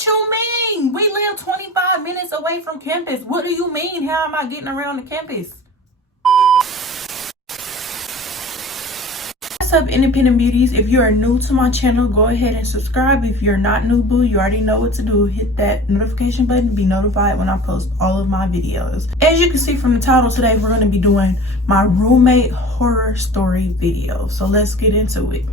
What you mean? We live 25 minutes away from campus. What do you mean? How am I getting around the campus? What's up, independent beauties? If you are new to my channel, go ahead and subscribe. If you're not new, boo, you already know what to do. Hit that notification button to be notified when I post all of my videos. As you can see from the title, today we're going to be doing my roommate horror story video. So let's get into it.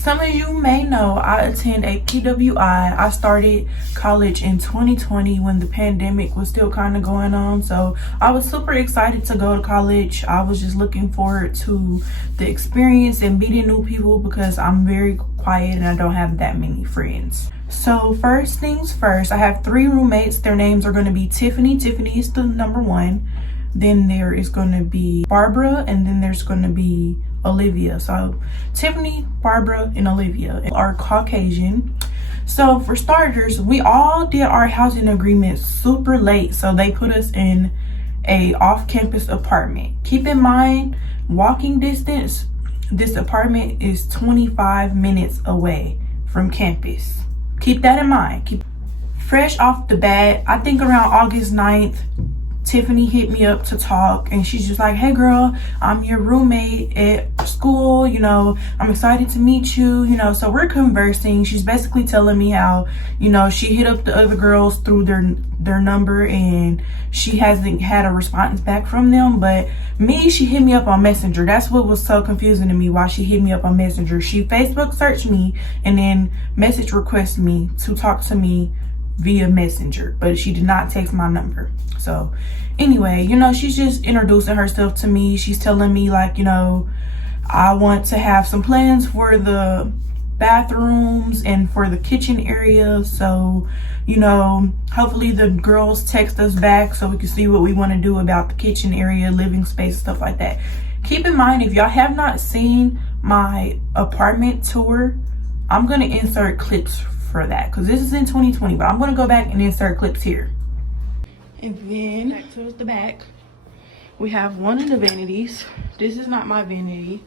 Some of you may know I attend a PWI. I started college in 2020 when the pandemic was still kind of going on. So I was super excited to go to college. I was just looking forward to the experience and meeting new people because I'm very quiet and I don't have that many friends. So first things first, I have 3 roommates. Their names are going to be Tiffany. Tiffany is the number 1. Then there is going to be Barbara, and then there's going to be Olivia. So Tiffany, Barbara, and Olivia are Caucasian. So for starters, we all did our housing agreement super late, so they put us in a off-campus apartment. Keep in mind, walking distance, this apartment is 25 minutes away from campus. Keep that in mind. Fresh off the bat, I think around August 9th, Tiffany hit me up to talk, and she's just like, hey girl, I'm your roommate at school, you know, I'm excited to meet you, you know. So we're conversing. She's basically telling me how, you know, she hit up the other girls through their number and she hasn't had a response back from them. But me, she hit me up on Messenger. That's what was so confusing to me, why she hit me up on Messenger. She Facebook searched me and then message requested me to talk to me via Messenger, but she did not text my number. So anyway, you know, she's just introducing herself to me. She's telling me, like, you know, I want to have some plans for the bathrooms and for the kitchen area. So, you know, hopefully the girls text us back so we can see what we want to do about the kitchen area, living space, stuff like that. Keep in mind, if y'all have not seen my apartment tour, I'm going to insert clips for that because this is in 2020, but I'm going to go back and insert clips here. And then back to the back, we have one of the vanities. This is not my vanity.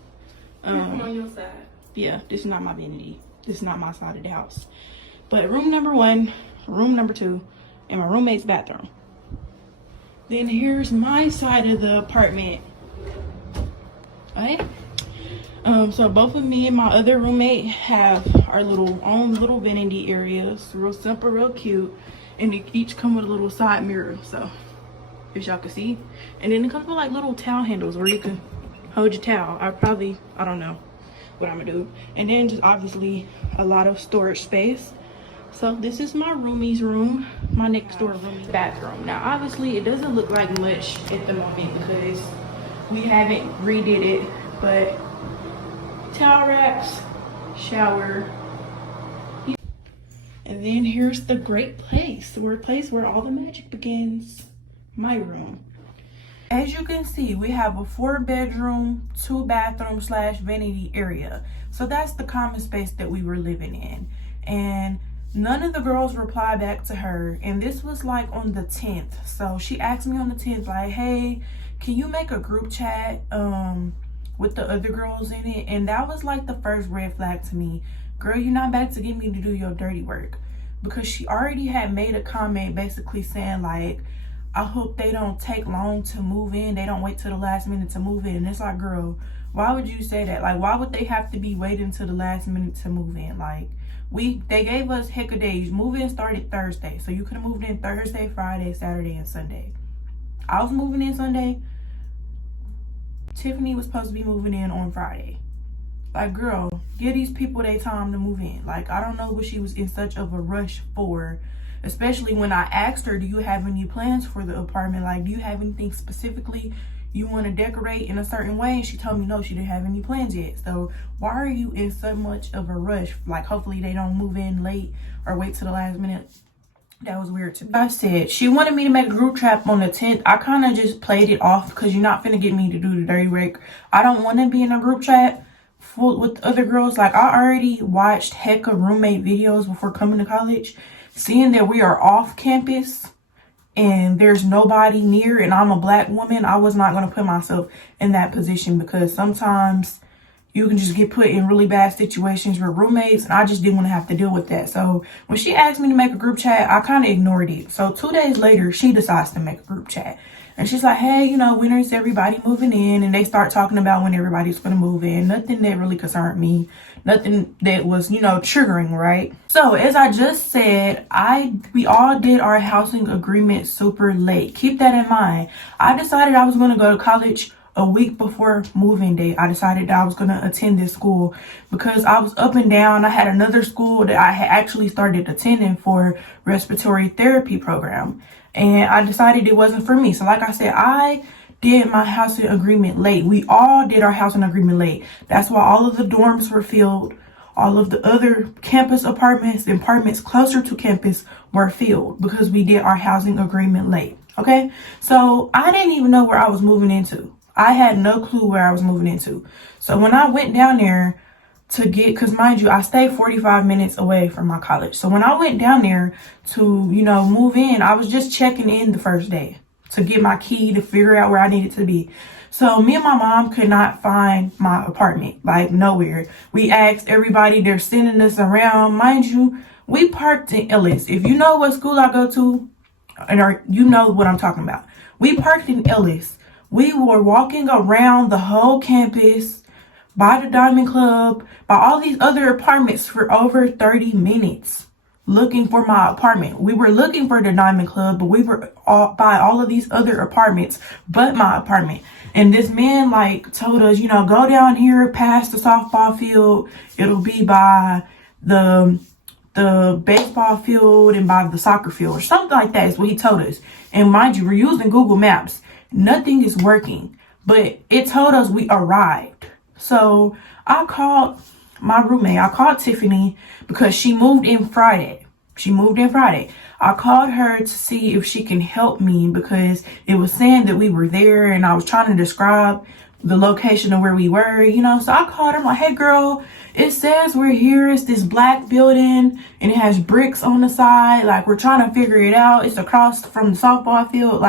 On your side. Yeah, this is not my vanity. This is not my side of the house. But room number 1, room number 2, and my roommate's bathroom. Then here's my side of the apartment. Right? So both of me and my other roommate have our own little vanity areas. Real simple, real cute. And they each come with a little side mirror, so if y'all can see. And then it comes with like little towel handles where you can hold your towel. I don't know what I'm gonna do. And then just obviously a lot of storage space. So this is my roomie's room, my next door roomie's bathroom. Now obviously it doesn't look like much at the moment because we haven't redid it, but towel racks, shower. And then here's the great place, where all the magic begins, my room. As you can see, we have a 4-bedroom, 2-bathroom / vanity area. So that's the common space that we were living in. And none of the girls replied back to her. And this was like on the 10th. So she asked me on the 10th, like, hey, can you make a group chat with the other girls in it? And that was like the first red flag to me. Girl, you're not back to get me to do your dirty work. Because she already had made a comment basically saying, like, I hope they don't take long to move in. They don't wait till the last minute to move in. And it's like, girl, why would you say that? Like, why would they have to be waiting till the last minute to move in? Like, they gave us heck of days. Move-in started Thursday. So you could have moved in Thursday, Friday, Saturday, and Sunday. I was moving in Sunday. Tiffany was supposed to be moving in on Friday. Like, girl, give these people their time to move in. Like, I don't know what she was in such of a rush for. Especially when I asked her, do you have any plans for the apartment? Like, do you have anything specifically you want to decorate in a certain way? And she told me no, she didn't have any plans yet. So why are you in so much of a rush? Like, hopefully they don't move in late or wait till the last minute. That was weird to me. I said she wanted me to make a group chat on the 10th. I kind of just played it off because you're not finna get me to do the dirty work. I don't want to be in a group chat with other girls. Like, I already watched heck of roommate videos before coming to college. Seeing that we are off campus and there's nobody near and I'm a black woman, I was not going to put myself in that position, because sometimes you can just get put in really bad situations with roommates, and I just didn't want to have to deal with that. So when she asked me to make a group chat, I kind of ignored it. So 2 days later, she decides to make a group chat. And she's like, hey, when is everybody moving in? And they start talking about when everybody's going to move in. Nothing that really concerned me. Nothing that was, triggering, right? So as I just said, we all did our housing agreement super late. Keep that in mind. I decided I was going to go to college a week before moving day. I decided that I was going to attend this school because I was up and down. I had another school that I had actually started attending for respiratory therapy program, and I decided it wasn't for me. So like I said, I did my housing agreement late. We all did our housing agreement late. That's why all of the dorms were filled. All of the other campus apartments and apartments closer to campus were filled because we did our housing agreement late. Okay, so I didn't even know where I was moving into. I had no clue where I was moving into. So when I went down there to get, because mind you, I stayed 45 minutes away from my college. So when I went down there to, move in, I was just checking in the first day to get my key to figure out where I needed to be. So me and my mom could not find my apartment, like nowhere. We asked everybody, they're sending us around. Mind you, we parked in Ellis. If you know what school I go to, or you know what I'm talking about. We parked in Ellis. We were walking around the whole campus, by the Diamond Club, by all these other apartments for over 30 minutes looking for my apartment. We were looking for the Diamond Club, but we were by all of these other apartments but my apartment. And this man told us, go down here past the softball field. It'll be by the baseball field and by the soccer field or something like that is what he told us. And mind you, we're using Google Maps. Nothing is working, but it told us we arrived. So I called my roommate. I called Tiffany because she moved in Friday. I called her to see if she can help me because it was saying that we were there and I was trying to describe the location of where we were, So I called her. I'm like, hey girl, it says we're here. It's this black building and it has bricks on the side. We're trying to figure it out. It's across from the softball field.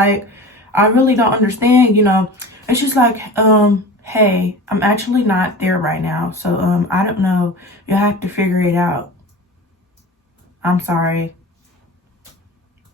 I really don't understand, And she's like, hey, I'm actually not there right now. So, I don't know. You'll have to figure it out. I'm sorry.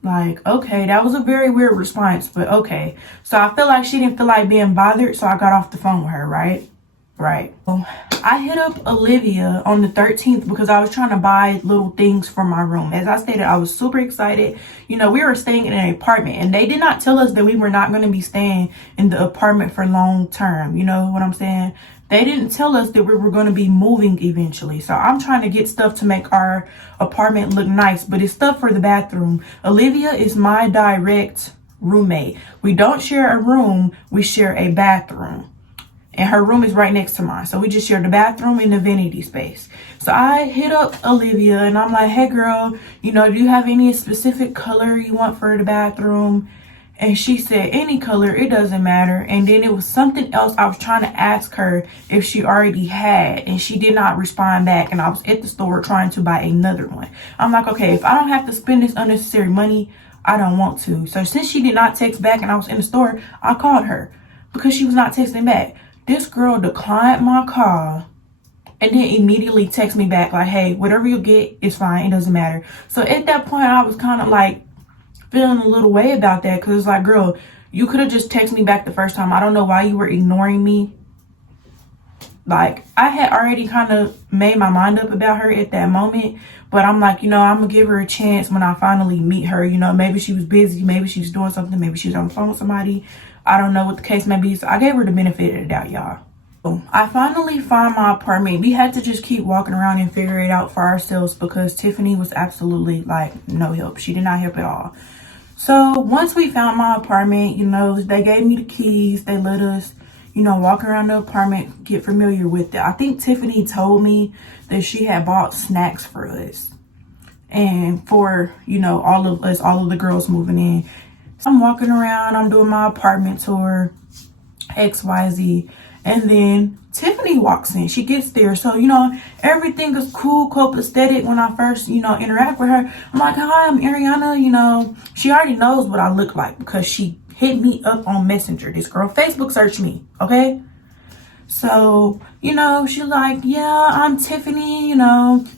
Okay, that was a very weird response, but okay. So I feel like she didn't feel like being bothered, so I got off the phone with her, right? So I hit up Olivia on the 13th because I was trying to buy little things for my room. As I stated, I was super excited. We were staying in an apartment and they did not tell us that we were not going to be staying in the apartment for long term. You know what I'm saying? They didn't tell us that we were going to be moving eventually. So I'm trying to get stuff to make our apartment look nice, but it's stuff for the bathroom. Olivia is my direct roommate. We don't share a room, we share a bathroom. And her room is right next to mine. So we just share the bathroom and the vanity space. So I hit up Olivia and I'm like, hey girl, do you have any specific color you want for the bathroom? And she said, any color, it doesn't matter. And then it was something else I was trying to ask her if she already had. And she did not respond back. And I was at the store trying to buy another one. I'm like, okay, if I don't have to spend this unnecessary money, I don't want to. So since she did not text back and I was in the store, I called her because she was not texting back. This girl declined my call and then immediately text me back like, hey, whatever you get is fine. It doesn't matter. So at that point, I was kind of feeling a little way about that because it's like, girl, you could have just texted me back the first time. I don't know why you were ignoring me. I had already kind of made my mind up about her at that moment. But I'm like, I'm going to give her a chance when I finally meet her. Maybe she was busy. Maybe she was doing something. Maybe she was on the phone with somebody. I don't know what the case may be. So I gave her the benefit of the doubt, y'all. So I finally found my apartment. We had to just keep walking around and figure it out for ourselves because Tiffany was absolutely no help. She did not help at all. So once we found my apartment, they gave me the keys. They let us, walk around the apartment, get familiar with it. I think Tiffany told me that she had bought snacks for us and for, all of us, all of the girls moving in. So I'm walking around, I'm doing my apartment tour, XYZ. And then Tiffany walks in. She gets there. So, everything is cool, copacetic when I first, interact with her. I'm like, hi, I'm Ariana. She already knows what I look like because she hit me up on Messenger. This girl Facebook searched me, okay? So, she's like, yeah, I'm Tiffany,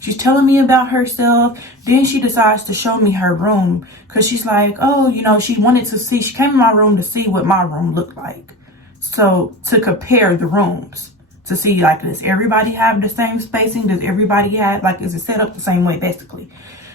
she's telling me about herself. Then she decides to show me her room because she's like, oh, she wanted to see, she came in my room to see what my room looked like. So to compare the rooms to see, like, does everybody have the same spacing? Does everybody have, like, is it set up the same way, basically?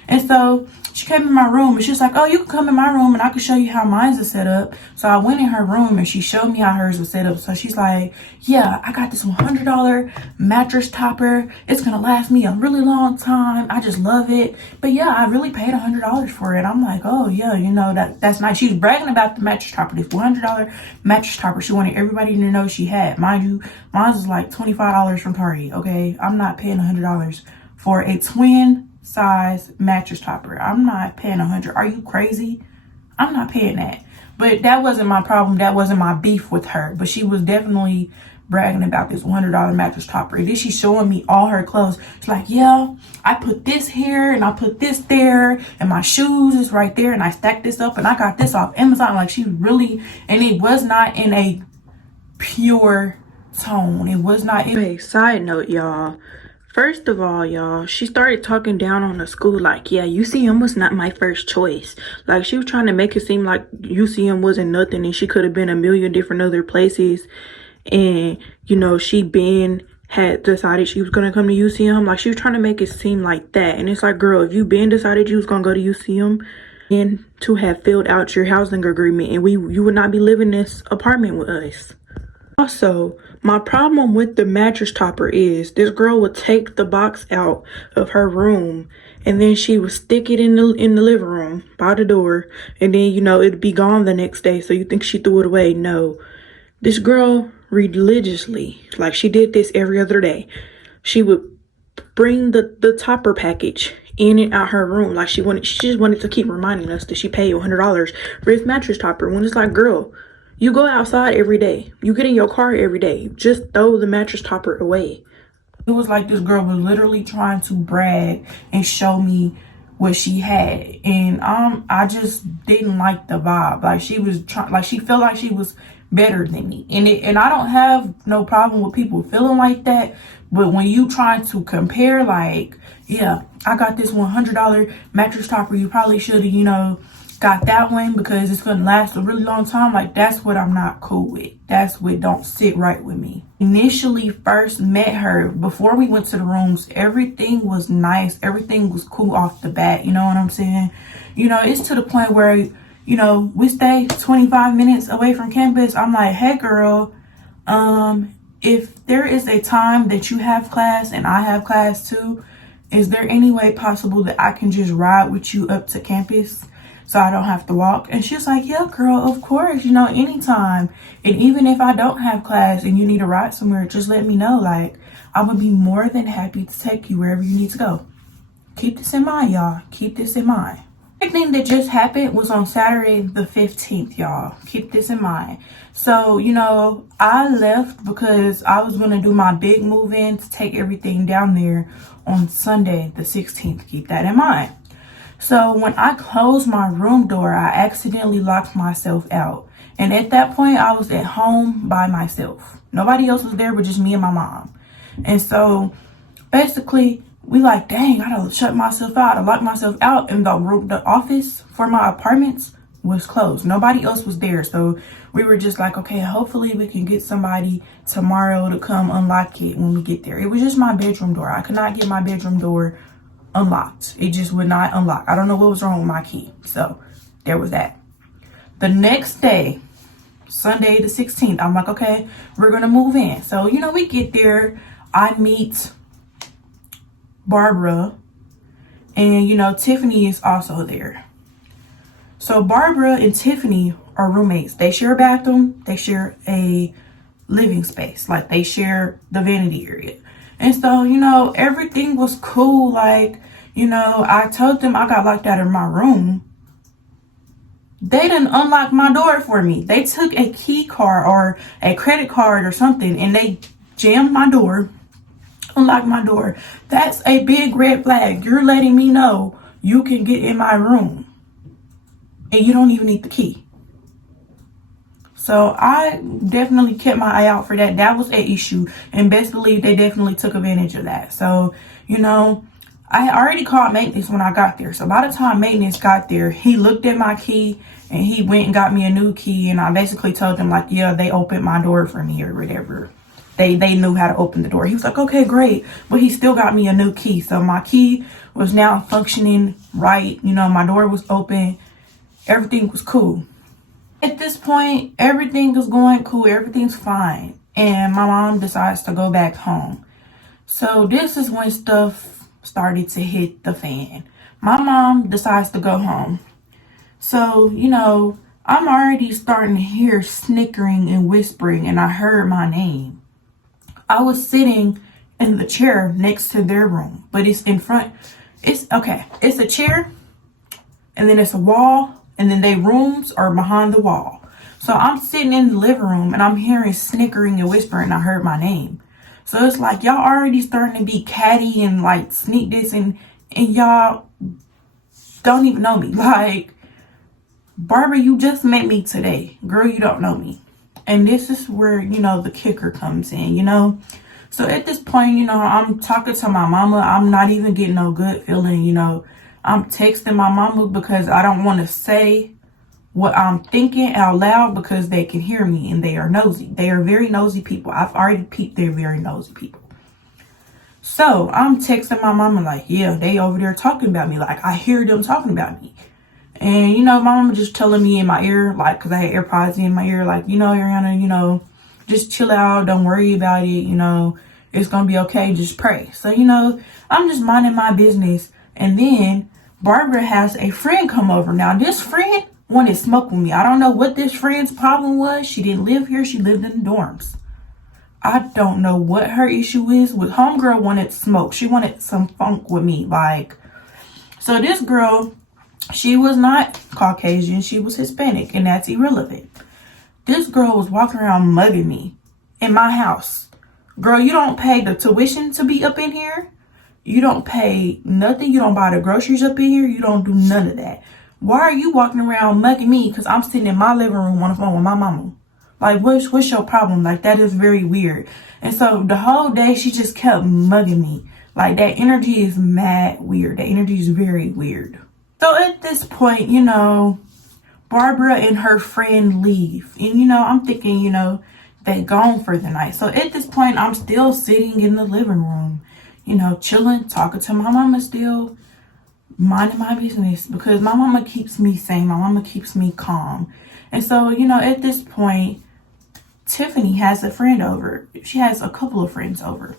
And so she came in my room and she's like, oh, you can come in my room and I can show you how mine's is set up. So I went in her room and she showed me how hers was set up. So she's like, yeah, I got this $100 mattress topper. It's going to last me a really long time. I just love it. But yeah, I really paid $100 for it. I'm like, oh yeah, that's nice. She was bragging about the mattress topper, this $100 mattress topper. She wanted everybody to know she had. Mind you, mine was like $25 from Target. Okay. I'm not paying $100 for a twin size mattress topper. I'm not paying $100. Are you crazy? I'm not paying that. But that wasn't my problem. That wasn't my beef with her. But she was definitely bragging about this $100 mattress topper. And then she's showing me all her clothes. She's like, yeah, I put this here and I put this there and my shoes is right there and I stacked this up and I got this off Amazon. Like, she really, and it was not in a pure tone. It was not in. Okay, side note, y'all. First of all, y'all, she started talking down on the school like, yeah, UCM was not my first choice. Like, she was trying to make it seem like UCM wasn't nothing and she could have been a million different other places. And, she had decided she was going to come to UCM. Like, she was trying to make it seem like that. And it's like, girl, if you decided you was going to go to UCM and to have filled out your housing agreement and you would not be living in this apartment with us. Also, my problem with the mattress topper is this girl would take the box out of her room and then she would stick it in the living room by the door, and then it'd be gone the next day. So you think she threw it away? No. This girl religiously, like, she did this every other day. She would bring the topper package in and out her room. Like, she just wanted to keep reminding us that she paid $100 for this mattress topper, when it's like, girl, you go outside every day. You get in your car every day. Just throw the mattress topper away. It was like this girl was literally trying to brag and show me what she had. And I just didn't like the vibe. Like, she was she felt like she was better than me. And I don't have no problem with people feeling like that. But when you trying to compare, like, yeah, I got this $100 mattress topper. You probably should have, got that one because it's gonna last a really long time. Like, that's what I'm not cool with. That's what don't sit right with me. Initially first met her, before we went to the rooms, everything was nice, everything was cool off the bat, you know what I'm saying? It's to the point where we stay 25 minutes away from campus. I'm like, hey girl, if there is a time that you have class and I have class too, is there any way possible that I can just ride with you up to campus so I don't have to walk? And she's like, yeah, girl, of course, anytime. And even if I don't have class and you need to ride somewhere, just let me know. Like, I would be more than happy to take you wherever you need to go. Keep this in mind, y'all. Keep this in mind. The thing that just happened was on Saturday the 15th, y'all. Keep this in mind. So, I left because I was going to do my big move in to take everything down there on Sunday the 16th. Keep that in mind. So when I closed my room door, I accidentally locked myself out. And at that point, I was at home by myself. Nobody else was there but just me and my mom. And so basically, we like, dang, I gotta shut myself out. I locked myself out, and the office for my apartments was closed. Nobody else was there. So we were just like, okay, hopefully we can get somebody tomorrow to come unlock it when we get there. It was just my bedroom door. I could not get my bedroom door unlocked. It just would not unlock. I don't know what was wrong with my key. So there was that. The next day, Sunday the 16th, I'm like, okay, we're gonna move in. So we get there, I meet Barbara, and Tiffany is also there. So Barbara and Tiffany are roommates. They share a bathroom, they share a living space, like they share the vanity area. And so, everything was cool. Like, I told them I got locked out of my room. They didn't unlock my door for me. They took a key card or a credit card or something and they jammed my door, unlocked my door. That's a big red flag. You're letting me know you can get in my room and you don't even need the key. So I definitely kept my eye out for that. That was an issue. And best believe they definitely took advantage of that. So, you know, I had already called maintenance when I got there. So by the time maintenance got there, he looked at my key and he went and got me a new key. And I basically told them like, yeah, they opened my door for me or whatever. They knew how to open the door. He was like, okay, great. But he still got me a new key. So my key was now functioning right. You know, my door was open. Everything was cool. At this point, everything is going cool. Everything's fine. And my mom decides to go back home. So this is when stuff started to hit the fan. My mom decides to go home. So, you know, I'm already starting to hear snickering and whispering, and I heard my name. I was sitting in the chair next to their room, but it's in front. It's a chair, and then it's a wall, and then their rooms are behind the wall. So I'm sitting in the living room, and I'm hearing snickering and whispering, and I heard my name. So it's like y'all already starting to be catty and like sneak this and y'all don't even know me. Like, Barbara, you just met me today. Girl, you don't know me. And this is where, you know, the kicker comes in, you know. So at this point, you know, I'm talking to my mama. I'm not even getting no good feeling, you know. I'm texting my mama because I don't want to say what I'm thinking out loud because they can hear me and they are nosy. They are very nosy people. I've already peeped they're very nosy people. So I'm texting my mama like, yeah, they over there talking about me. Like, I hear them talking about me. And, you know, my mama just telling me in my ear, like, because I had AirPods in my ear, like, you know, Ariana, you know, just chill out. Don't worry about it. You know, it's going to be okay. Just pray. So, you know, I'm just minding my business. And then Barbara has a friend come over. Now, this friend wanted smoke with me. I don't know what this friend's problem was. She didn't live here. She lived in the dorms. I don't know what her issue is. With homegirl wanted smoke. She wanted some funk with me. Like, so this girl, she was not Caucasian. She was Hispanic, and that's irrelevant. This girl was walking around mugging me in my house. Girl, you don't pay the tuition to be up in here. You don't pay nothing. You don't buy the groceries up in here. You don't do none of that. Why are you walking around mugging me? Because I'm sitting in my living room on the phone with my mama. Like, what's your problem? Like, that is very weird. And so the whole day, she just kept mugging me. Like, that energy is mad weird. That energy is very weird. So at this point, you know, Barbara and her friend leave. And, you know, I'm thinking, you know, they gone for the night. So at this point, I'm still sitting in the living room, you know, chilling, talking to my mama still, minding my business because my mama keeps me sane. My mama keeps me calm. And so, you know, at this point, Tiffany has a friend over. She has a couple of friends over.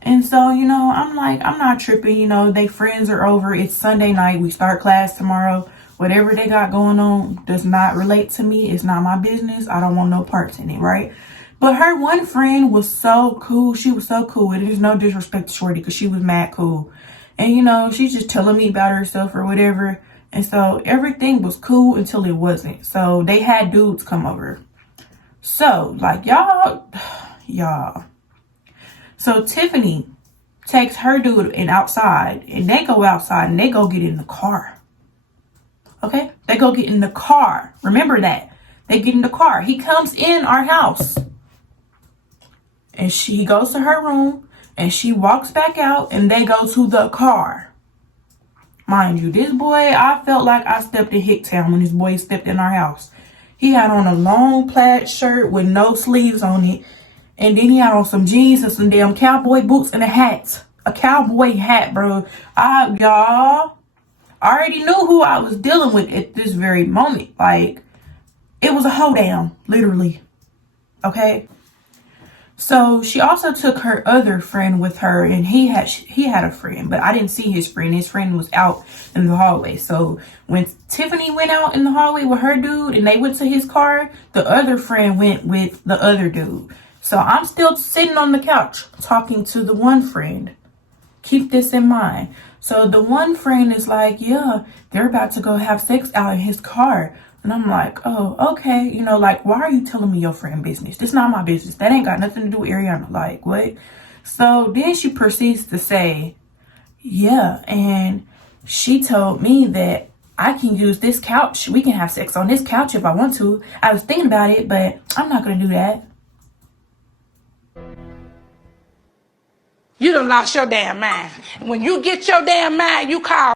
And so, you know, I'm like, I'm not tripping. You know, they friends are over. It's Sunday night. We start class tomorrow. Whatever they got going on does not relate to me. It's not my business. I don't want no parts in it, right? But her one friend was so cool. She was so cool. And there's no disrespect to Shorty because she was mad cool. And, you know, she's just telling me about herself or whatever. And so everything was cool until it wasn't. So they had dudes come over. So, like, y'all. So Tiffany takes her dude and outside. And they go outside and they go get in the car. Okay? They go get in the car. Remember that. They get in the car. He comes in our house. And he goes to her room. And she walks back out and they go to the car. Mind you, this boy, I felt like I stepped in Hicktown when this boy stepped in our house. He had on a long plaid shirt with no sleeves on it. And then he had on some jeans and some damn cowboy boots and a hat. A cowboy hat, bro. Y'all, I already knew who I was dealing with at this very moment. Like, it was a hoedown, literally. Okay? So she also took her other friend with her, and he had a friend, but I didn't see his friend. His friend was out in the hallway. So when Tiffany went out in the hallway with her dude and they went to his car, the other friend went with the other dude. So I'm still sitting on the couch talking to the one friend. Keep this in mind. So the one friend is like, yeah, they're about to go have sex out in his car. And I'm like, oh, okay. You know, like, why are you telling me your friend business? This not my business. That ain't got nothing to do with Ariana. Like, what? So then she proceeds to say, yeah, and she told me that I can use this couch. We can have sex on this couch if I want to. I was thinking about it, but I'm not going to do that. You done lost your damn mind. When you get your damn mind, you call.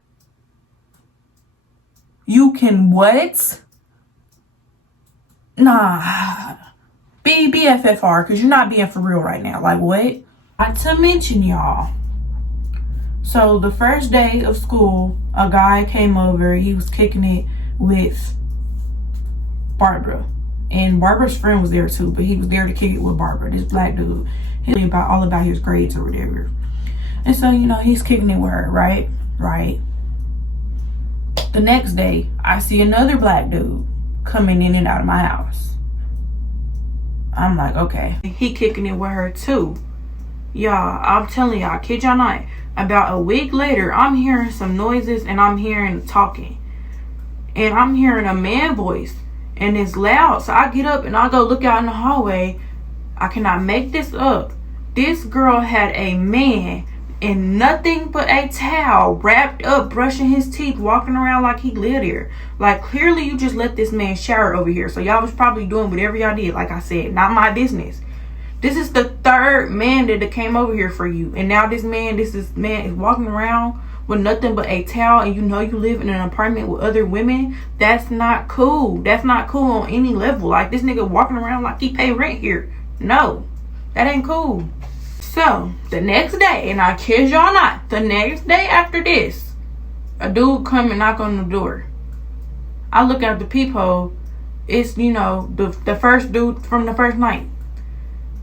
You can what? Nah. Be BFFR, because you're not being for real right now. Like, what? Not to mention, y'all. So, the first day of school, a guy came over. He was kicking it with Barbara. And Barbara's friend was there, too. But he was there to kick it with Barbara. This black dude. He all about his grades or whatever. And so, you know, he's kicking it with her, right? Right. The next day, I see another black dude coming in and out of my house. I'm like, okay. He kicking it with her too. Y'all, I'm telling y'all, kid y'all not. About a week later, I'm hearing some noises and I'm hearing talking. And I'm hearing a man voice. And it's loud. So I get up and I go look out in the hallway. I cannot make this up. This girl had a man in nothing but a towel, wrapped up, brushing his teeth, walking around like he lived here. Like, clearly you just let this man shower over here. So y'all was probably doing whatever y'all did. Like I said, not my business. This is the third man that came over here for you. And now this man is walking around with nothing but a towel, and you know you live in an apartment with other women. That's not cool. That's not cool on any level. Like, this nigga walking around like he pay rent here. No, that ain't cool. So, the next day, and I kid y'all not, the next day after this, a dude come and knock on the door. I look out the peephole. It's, you know, the first dude from the first night.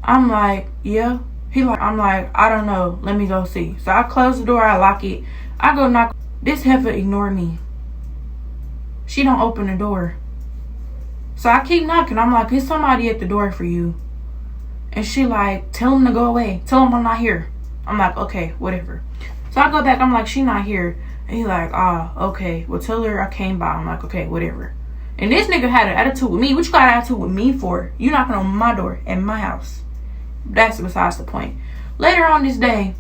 I'm like, yeah. I'm like, I don't know. Let me go see. So I close the door. I lock it. I go knock. This heifer ignore me. She don't open the door. So I keep knocking. I'm like, there's somebody at the door for you. And she like, tell him to go away. Tell him I'm not here. I'm like, okay, whatever. So I go back. I'm like, she not here. And he like, okay. Well, tell her I came by. I'm like, okay, whatever. And this nigga had an attitude with me. What you got an attitude with me for? You knocking on my door at my house. That's besides the point. Later on this day,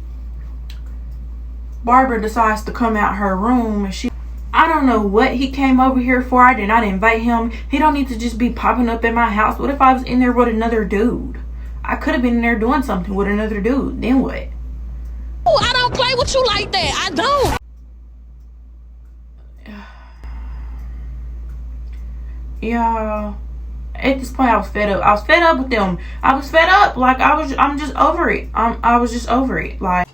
Barbara decides to come out her room. And I don't know what he came over here for. I did not invite him. He don't need to just be popping up at my house. What if I was in there with another dude? I could have been in there doing something with another dude. Then what? Oh, I don't play with you like that. I don't. Y'all, at this point I was fed up. I was fed up with them. I was fed up. Like, I'm just over it. I was just over it. Like,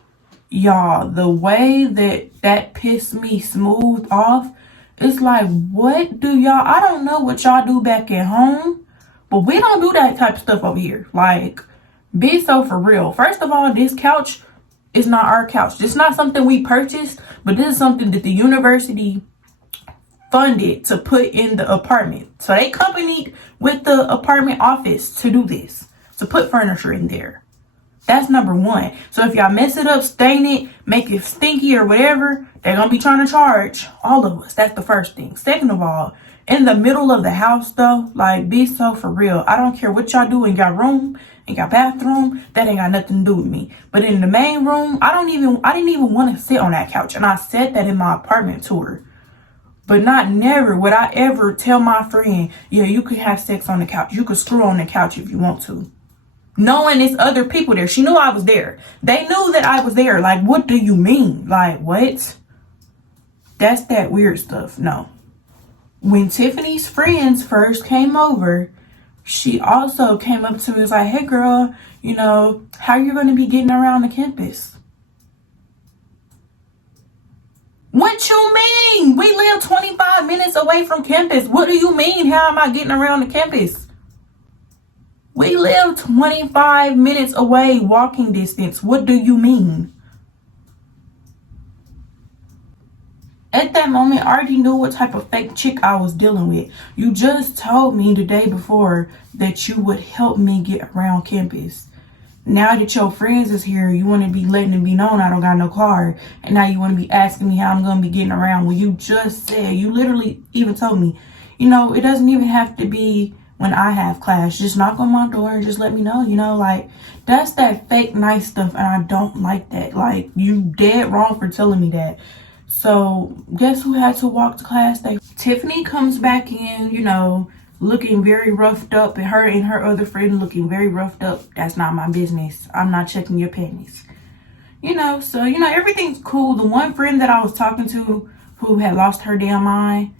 y'all, the way that pissed me smooth off, it's like, what do y'all, I don't know what y'all do back at home, but we don't do that type of stuff over here. Like, be so for real. First of all, this couch is not our couch. This is not something we purchased, but this is something that the university funded to put in the apartment. So they companied with the apartment office to do this, to put furniture in there. That's number one. So if y'all mess it up, stain it, make it stinky or whatever, they're gonna be trying to charge all of us. That's the first thing. Second of all, in the middle of the house though, like, be so for real. I don't care what y'all do in your room, in your bathroom, that ain't got nothing to do with me. But in the main room, I didn't even want to sit on that couch. And I said that in my apartment tour. But never would I ever tell my friend, yeah, you could have sex on the couch. You could screw on the couch if you want to. Knowing there's other people there. She knew I was there. They knew that I was there. Like, what do you mean? Like, what? That's that weird stuff. No. When Tiffany's friends first came over, she also came up to me and was like, hey, girl, you know, how you going to be getting around the campus? What you mean? We live 25 minutes away from campus. What do you mean? How am I getting around the campus? We live 25 minutes away, walking distance. What do you mean? At that moment, I already knew what type of fake chick I was dealing with. You just told me the day before that you would help me get around campus. Now that your friends is here, you want to be letting it be known I don't got no car. And now you want to be asking me how I'm going to be getting around when you just said, you literally even told me, You know, it doesn't even have to be when I have class. Just knock on my door and just let me know, you know, like, that's that fake nice stuff, and I don't like that. Like, you dead wrong for telling me that. So, guess who had to walk to class day? Tiffany comes back in, you know, looking very roughed up, and her other friend looking very roughed up. That's not my business. I'm not checking your panties. You know, so, you know, everything's cool. The one friend that I was talking to who had lost her damn mind,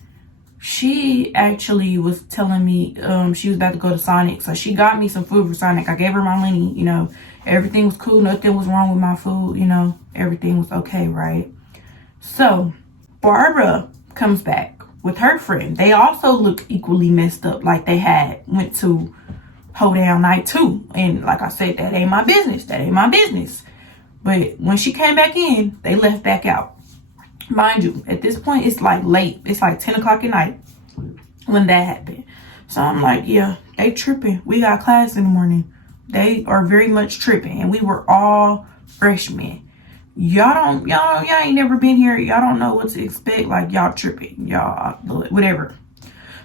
she actually was telling me she was about to go to Sonic. So she got me some food for Sonic. I gave her my money, you know. Everything was cool. Nothing was wrong with my food, you know. Everything was okay, right? So Barbara comes back with her friend. They also look equally messed up, like they had went to Hold Down Night 2. And like I said, that ain't my business. That ain't my business. But when she came back in, they left back out. Mind you, at this point, it's like late. It's like 10 o'clock at night when that happened. So I'm like, yeah, they tripping. We got class in the morning. They are very much tripping. And we were all freshmen. Y'all ain't never been here. Y'all don't know what to expect. Like, y'all tripping. Y'all, whatever.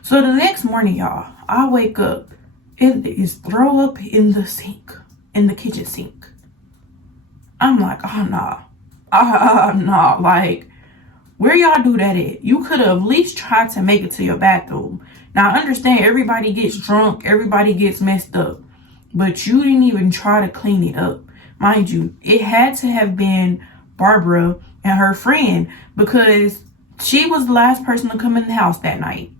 So the next morning, y'all, I wake up. It is throw up in the sink, in the kitchen sink. I'm like, oh, no. Like, where y'all do that at? You could have at least tried to make it to your bathroom. Now, I understand everybody gets drunk. Everybody gets messed up. But you didn't even try to clean it up. Mind you, it had to have been Barbara and her friend, because she was the last person to come in the house that night.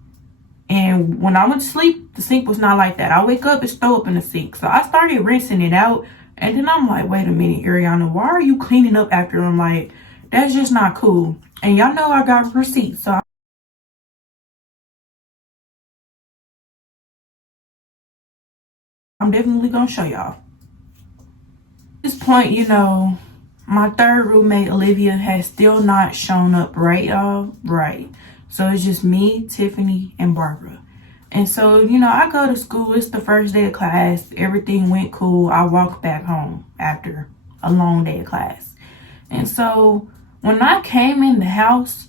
And when I went to sleep, the sink was not like that. I wake up, it's throw up in the sink. So I started rinsing it out. And then I'm like, wait a minute, Ariana, why are you cleaning up after them? Like, that's just not cool. And y'all know I got receipts. So I'm definitely going to show y'all. At this point, you know, my third roommate, Olivia, has still not shown up, right, y'all? Right. So it's just me, Tiffany, and Barbara. And so, you know, I go to school. It's the first day of class. Everything went cool. I walked back home after a long day of class. And so when I came in the house,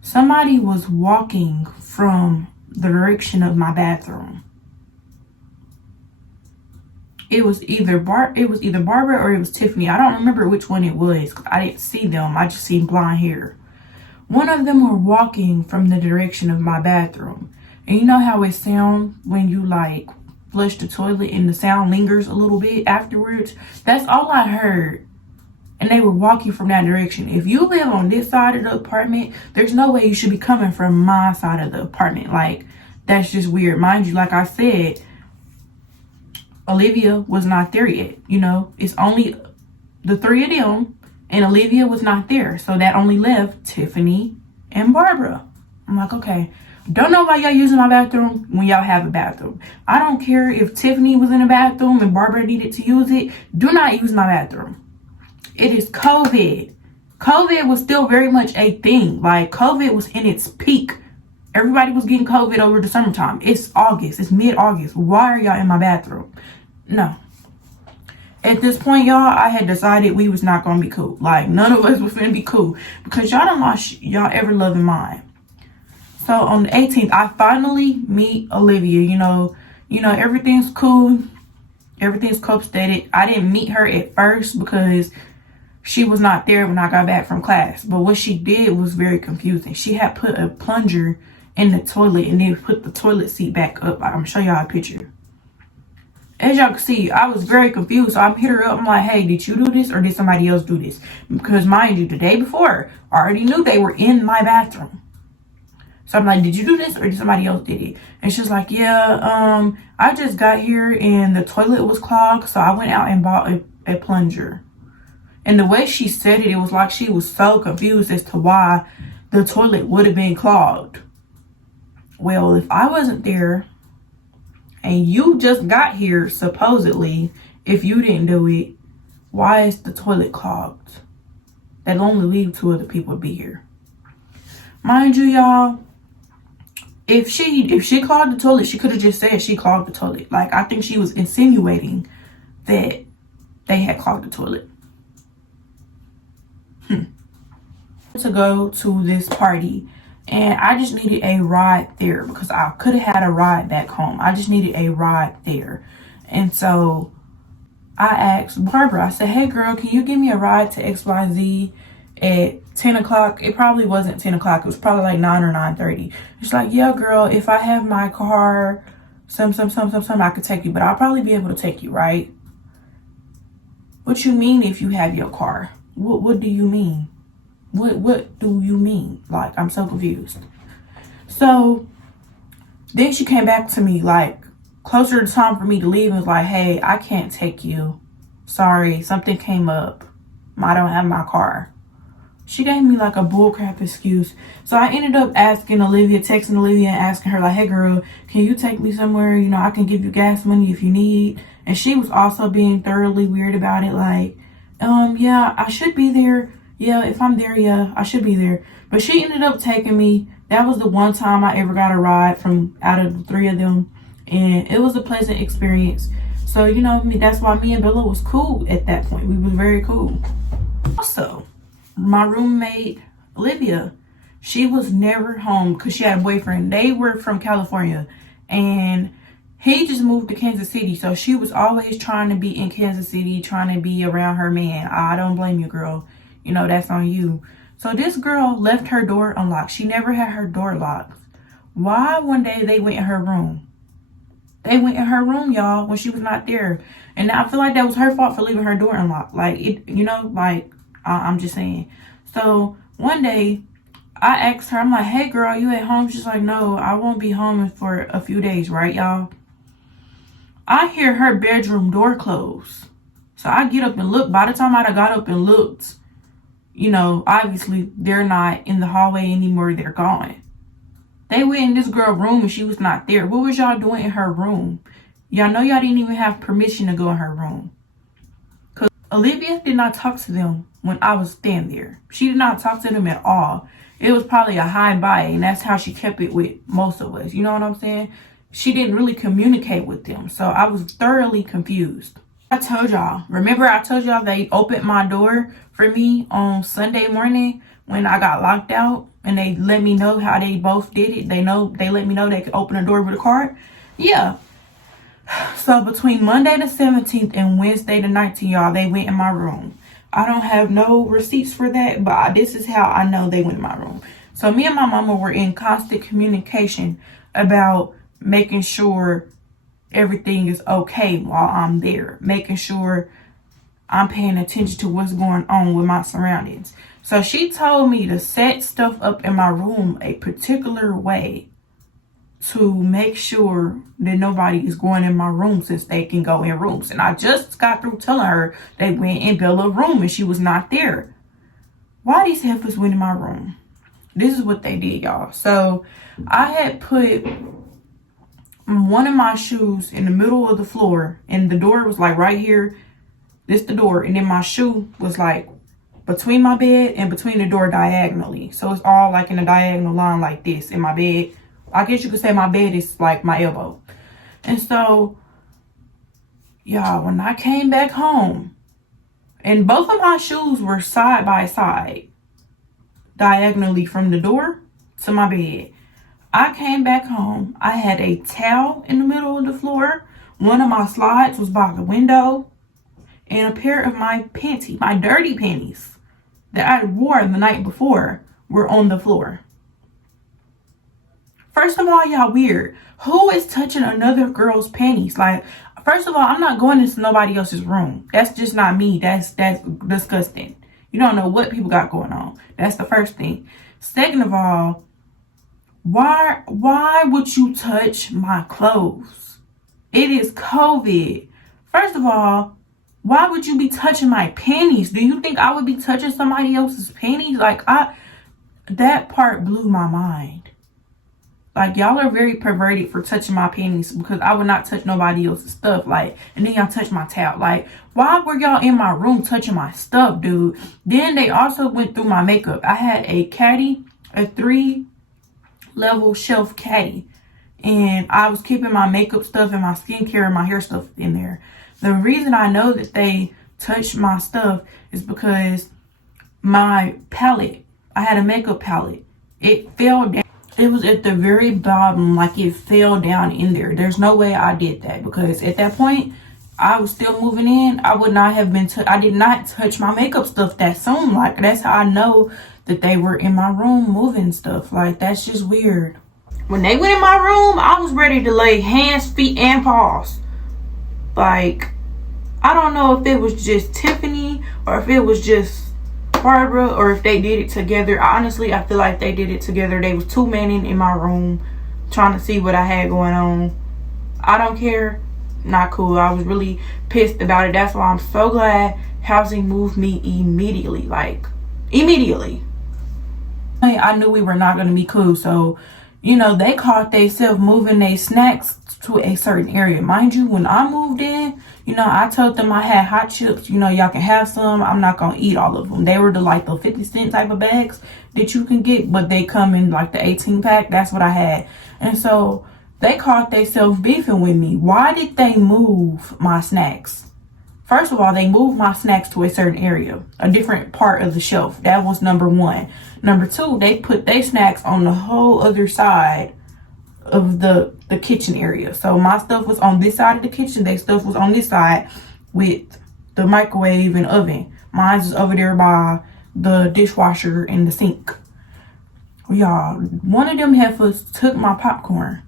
somebody was walking from the direction of my bathroom. It was either Barbara or it was Tiffany. I don't remember which one it was. I didn't see them. I just seen blonde hair. One of them were walking from the direction of my bathroom. And you know how it sounds when you like flush the toilet and the sound lingers a little bit afterwards? That's all I heard. And they were walking from that direction. If you live on this side of the apartment, there's no way you should be coming from my side of the apartment. Like, that's just weird. Mind you, like I said, Olivia was not there yet. You know, it's only the three of them, and Olivia was not there. So that only left Tiffany and Barbara. I'm like, okay, don't know why y'all using my bathroom when y'all have a bathroom. I don't care if Tiffany was in the bathroom and Barbara needed to use it. Do not use my bathroom. It is COVID. COVID was still very much a thing. Like, COVID was in its peak. Everybody was getting COVID over the summertime. It's August. It's mid-August. Why are y'all in my bathroom? No. At this point, y'all, I had decided we was not going to be cool. Like, none of us was going to be cool. Because y'all don't lost y'all ever-loving mind. So, on the 18th, I finally meet Olivia. You know, everything's cool. Everything's copacetic. I didn't meet her at first because she was not there when I got back from class. But what she did was very confusing. She had put a plunger in the toilet and then put the toilet seat back up. I'm going to show y'all a picture. As y'all can see, I was very confused. So I hit her up. I'm like, hey, did you do this or did somebody else do this? Because mind you, the day before, I already knew they were in my bathroom. So I'm like, did you do this or did somebody else did it? And she's like, yeah, I just got here and the toilet was clogged. So I went out and bought a plunger. And the way she said it, it was like she was so confused as to why the toilet would have been clogged. Well, if I wasn't there and you just got here, supposedly, if you didn't do it, why is the toilet clogged? That'll only leave two other people to be here. Mind you, y'all, if she clogged the toilet, she could have just said she clogged the toilet. Like, I think she was insinuating that they had clogged the toilet. To go to this party, And I just needed a ride there because I could have had a ride back home. I just needed a ride there. And so I asked Barbara, I said, hey girl, can you give me a ride to XYZ at 10 o'clock? It probably wasn't 10 o'clock. It was probably like 9 or 9:30. She's like, yeah, girl, if I have my car, some, I could take you, but I'll probably be able to take you, right? What you mean if you have your car? What do you mean? What do you mean? Like, I'm so confused. So then she came back to me like closer to time for me to leave and was like, hey, I can't take you. Sorry, something came up. I don't have my car. She gave me like a bullcrap excuse. So I ended up texting Olivia and asking her like, hey girl, can you take me somewhere? You know, I can give you gas money if you need. And she was also being thoroughly weird about it. Like, yeah, I should be there. Yeah, if I'm there, yeah, I should be there. But she ended up taking me. That was the one time I ever got a ride from out of the three of them. And it was a pleasant experience. So, you know, that's why me and Bella was cool at that point. We were very cool. Also, my roommate, Olivia, she was never home because she had a boyfriend. They were from California. And he just moved to Kansas City. So she was always trying to be in Kansas City, trying to be around her man. I don't blame you, girl. You know, that's on you. So this girl left her door unlocked. She never had her door locked. Why one day they went in her room? They went in her room, y'all, when she was not there. And I feel like that was her fault for leaving her door unlocked. Like, it, you know, like, I'm just saying. So one day I asked her, I'm like, hey girl, are you at home? She's like, no, I won't be home for a few days, right, y'all? I hear her bedroom door close. So I get up and look. By the time I got up and looked, you know, obviously they're not in the hallway anymore. They're gone. They went in this girl's room and she was not there. What was y'all doing in her room? Y'all know y'all didn't even have permission to go in her room. Because Olivia did not talk to them when I was standing there. She did not talk to them at all. It was probably a hi and bye, and that's how she kept it with most of us. You know what I'm saying? She didn't really communicate with them. So I was thoroughly confused. I told y'all, remember I told y'all they opened my door for me on Sunday morning when I got locked out, and they let me know how they both did it. They let me know they could open the door with a card. Yeah. So between Monday the 17th and Wednesday the 19th, y'all, they went in my room. I don't have no receipts for that, but this is how I know they went in my room. So me and my mama were in constant communication about making sure everything is okay while I'm there, making sure I'm paying attention to what's going on with my surroundings. So she told me to set stuff up in my room a particular way to make sure that nobody is going in my room, since they can go in rooms. And I just got through telling her they went in Bella's room and she was not there. Why these heifers went in my room? This is what they did, y'all. So I had put one of my shoes in the middle of the floor, and the door was like right here. This the door, and then my shoe was like between my bed and between the door diagonally. So it's all like in a diagonal line like this in my bed. I guess you could say my bed is like my elbow. And so, y'all, when I came back home, and both of my shoes were side by side, diagonally from the door to my bed. I came back home. I had a towel in the middle of the floor. One of my slides was by the window. And a pair of my panties, my dirty panties that I wore the night before, were on the floor. First of all, y'all weird. Who is touching another girl's panties? Like, first of all, I'm not going into nobody else's room. That's just not me. That's disgusting. You don't know what people got going on. That's the first thing. Second of all, why would you touch my clothes? It is COVID. First of all, why would you be touching my panties? Do you think I would be touching somebody else's panties? Like, that part blew my mind. Like, y'all are very perverted for touching my panties, because I would not touch nobody else's stuff. Like, and then y'all touch my towel. Like, why were y'all in my room touching my stuff, dude? Then they also went through my makeup. I had a caddy, a 3-level shelf caddy, and I was keeping my makeup stuff and my skincare and my hair stuff in there. The reason I know that they touched my stuff is because my palette, I had a makeup palette, It fell down. It was at the very bottom, like it fell down in there. There's no way I did that, because at that point I was still moving in. I would not have been I did not touch my makeup stuff that soon. Like, that's how I know that they were in my room moving stuff. Like, that's just weird. When they went in my room, I was ready to lay hands, feet, and paws. Like, I don't know if it was just Tiffany or if it was just Barbara or if they did it together. Honestly, I feel like they did it together. They was two men in my room trying to see what I had going on. I don't care. Not cool. I was really pissed about it. That's why I'm so glad housing moved me immediately. Like, immediately. I knew we were not going to be cool. So, you know, they caught themselves moving their snacks to a certain area. Mind you, when I moved in, you know, I told them I had hot chips. You know, y'all can have some. I'm not going to eat all of them. They were the 50-cent type of bags that you can get, but they come in like the 18 pack. That's what I had. And so they caught themselves beefing with me. Why did they move my snacks? First of all, they moved my snacks to a certain area, a different part of the shelf. That was number one. Number two, they put their snacks on the whole other side of the kitchen area. So my stuff was on this side of the kitchen. Their stuff was on this side with the microwave and oven. Mine was over there by the dishwasher and the sink. Y'all, one of them heifers took my popcorn.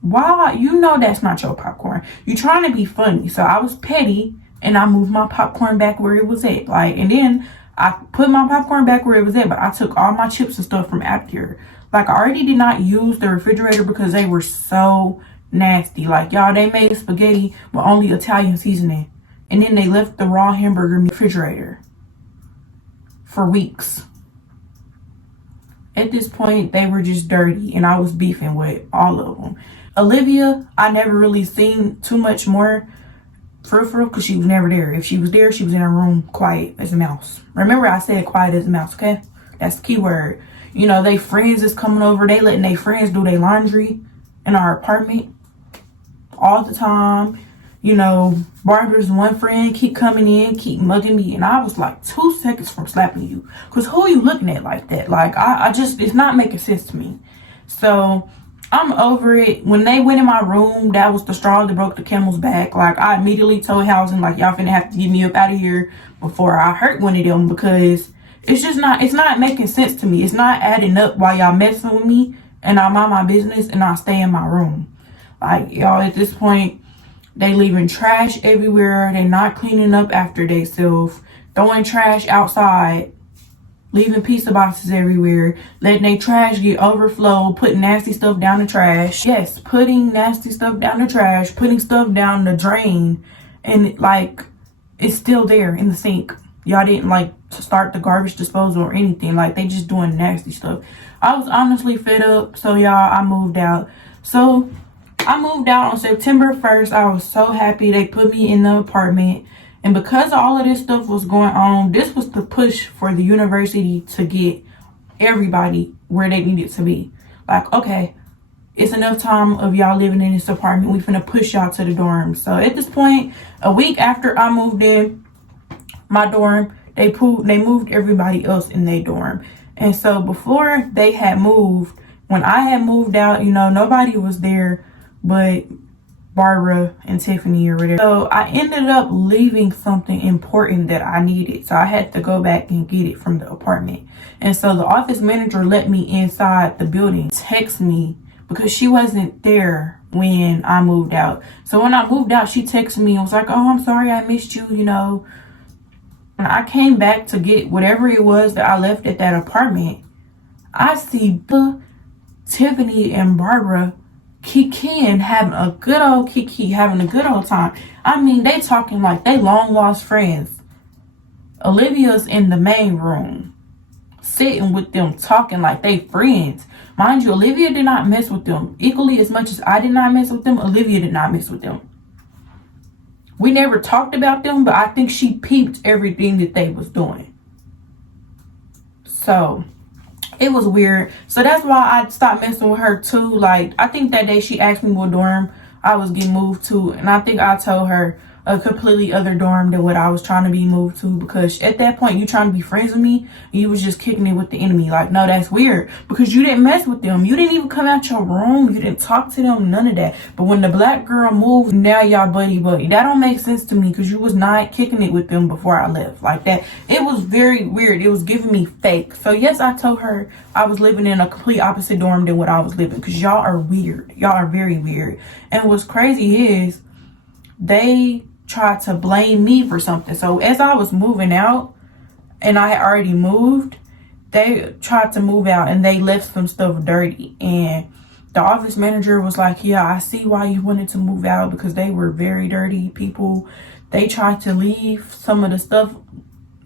Why? You know that's not your popcorn. You trying to be funny. So I was petty and I moved my popcorn back where it was at. Like, and then I put my popcorn back where it was at, but I took all my chips and stuff from after. Like, I already did not use the refrigerator because they were so nasty. Like, y'all, they made spaghetti with only Italian seasoning. And then they left the raw hamburger in the refrigerator for weeks. At this point, they were just dirty and I was beefing with all of them. Olivia, I never really seen too much more for because she was never there. If she was there, she was in her room quiet as a mouse. Remember, I said quiet as a mouse, okay? That's the key word. You know, they friends is coming over. They letting their friends do their laundry in our apartment all the time. You know, Barbara's one friend keep coming in, keep mugging me. And I was like 2 seconds from slapping you. Because who are you looking at like that? Like, I just, it's not making sense to me. So I'm over it. When they went in my room, that was the straw that broke the camel's back. Like, I immediately told housing, like, y'all finna have to get me up out of here before I hurt one of them, because it's just not, it's not making sense to me. It's not adding up while y'all messing with me and I mind my business and I stay in my room. Like, y'all, at this point, they leaving trash everywhere. They not cleaning up after themselves. Throwing trash outside. Leaving pizza boxes everywhere, letting their trash get overflow, putting nasty stuff down the trash. Yes, putting nasty stuff down the trash, putting stuff down the drain, and like, it's still there in the sink. Y'all didn't like to start the garbage disposal or anything. Like, they just doing nasty stuff. I was honestly fed up, so y'all, I moved out. So I moved out on September 1st. I was so happy they put me in the apartment. And because all of this stuff was going on, this was the push for the university to get everybody where they needed to be. Like, okay, it's enough time of y'all living in this apartment. We finna push y'all to the dorms. So at this point, a week after I moved in my dorm, they moved everybody else in their dorm. And so before they had moved, when I had moved out, you know, nobody was there but Barbara and Tiffany or whatever. So I ended up leaving something important that I needed. So I had to go back and get it from the apartment. And so the office manager let me inside the building, text me, because she wasn't there when I moved out. So when I moved out, she texted me and was like, oh, I'm sorry I missed you, you know. When I came back to get whatever it was that I left at that apartment, I see Tiffany and Barbara having a good old time. I mean, they talking like they long lost friends. Olivia's in the main room, sitting with them, talking like they friends. Mind you, Olivia did not mess with them. Equally as much as I did not mess with them, Olivia did not mess with them. We never talked about them, but I think she peeped everything that they was doing. So it was weird. So that's why I stopped messing with her too. Like, I think that day she asked me what dorm I was getting moved to, and I think I told her, a completely other dorm than what I was trying to be moved to, because at that point you trying to be friends with me and you was just kicking it with the enemy. Like, no, that's weird, because you didn't mess with them. You didn't even come out your room. You didn't talk to them, none of that. But when the black girl moved, now y'all buddy. That don't make sense to me, because you was not kicking it with them before I left. Like that, it was very weird. It was giving me fake. So yes, I told her I was living in a complete opposite dorm than what I was living, because y'all are weird. Y'all are very weird. And what's crazy is they tried to blame me for something. So as I was moving out, and I had already moved, they tried to move out and they left some stuff dirty. And the office manager was like, yeah, I see why you wanted to move out, because they were very dirty people. They tried to leave some of the stuff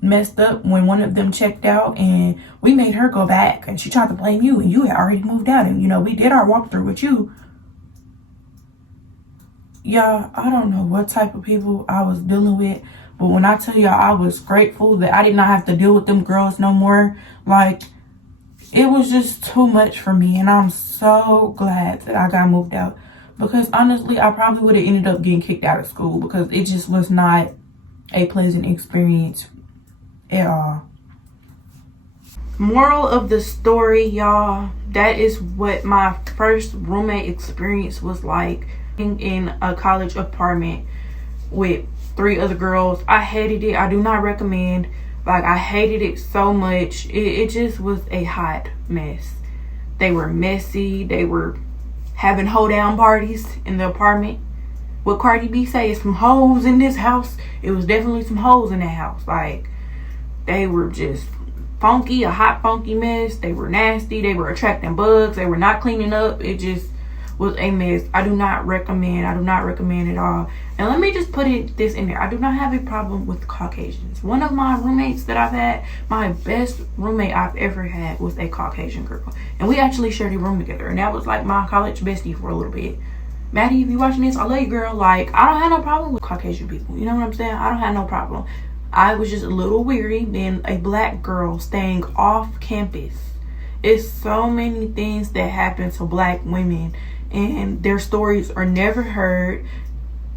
messed up when one of them checked out, and we made her go back, and she tried to blame you, and you had already moved out, and we did our walkthrough with you. Y'all, I don't know what type of people I was dealing with, but when I tell y'all I was grateful that I did not have to deal with them girls no more. Like, it was just too much for me, and I'm so glad that I got moved out, because honestly I probably would have ended up getting kicked out of school, because it just was not a pleasant experience at all. Moral of the story, y'all, that is what my first roommate experience was like, in a college apartment with 3 other girls. I hated it. I do not recommend. Like, I hated it so much. It just was a hot mess. They were messy. They were having hoedown parties in the apartment. What Cardi B say is some hoes in this house. It was definitely some hoes in that house. Like, they were just funky, a hot funky mess. They were nasty. They were attracting bugs. They were not cleaning up. It just was a mess. I do not recommend. I do not recommend at all. And let me just put this in there. I do not have a problem with Caucasians. One of my roommates that I've had, my best roommate I've ever had, was a Caucasian girl. And we actually shared a room together. And that was like my college bestie for a little bit. Maddie, if you watching this, I love you, girl. Like, I don't have no problem with Caucasian people. You know what I'm saying? I don't have no problem. I was just a little weary being a black girl staying off campus. It's so many things that happen to black women, and their stories are never heard.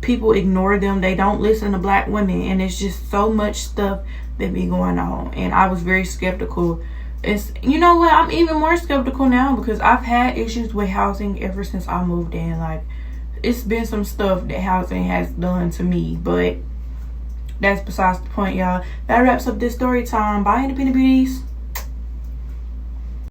People ignore them. They don't listen to black women, and it's just so much stuff that be going on. And I was very skeptical. You know what, I'm even more skeptical now, because I've had issues with housing ever since I moved in. Like, it's been some stuff that housing has done to me, but that's besides the point, y'all. That wraps up this story time. Bye, independent beauties.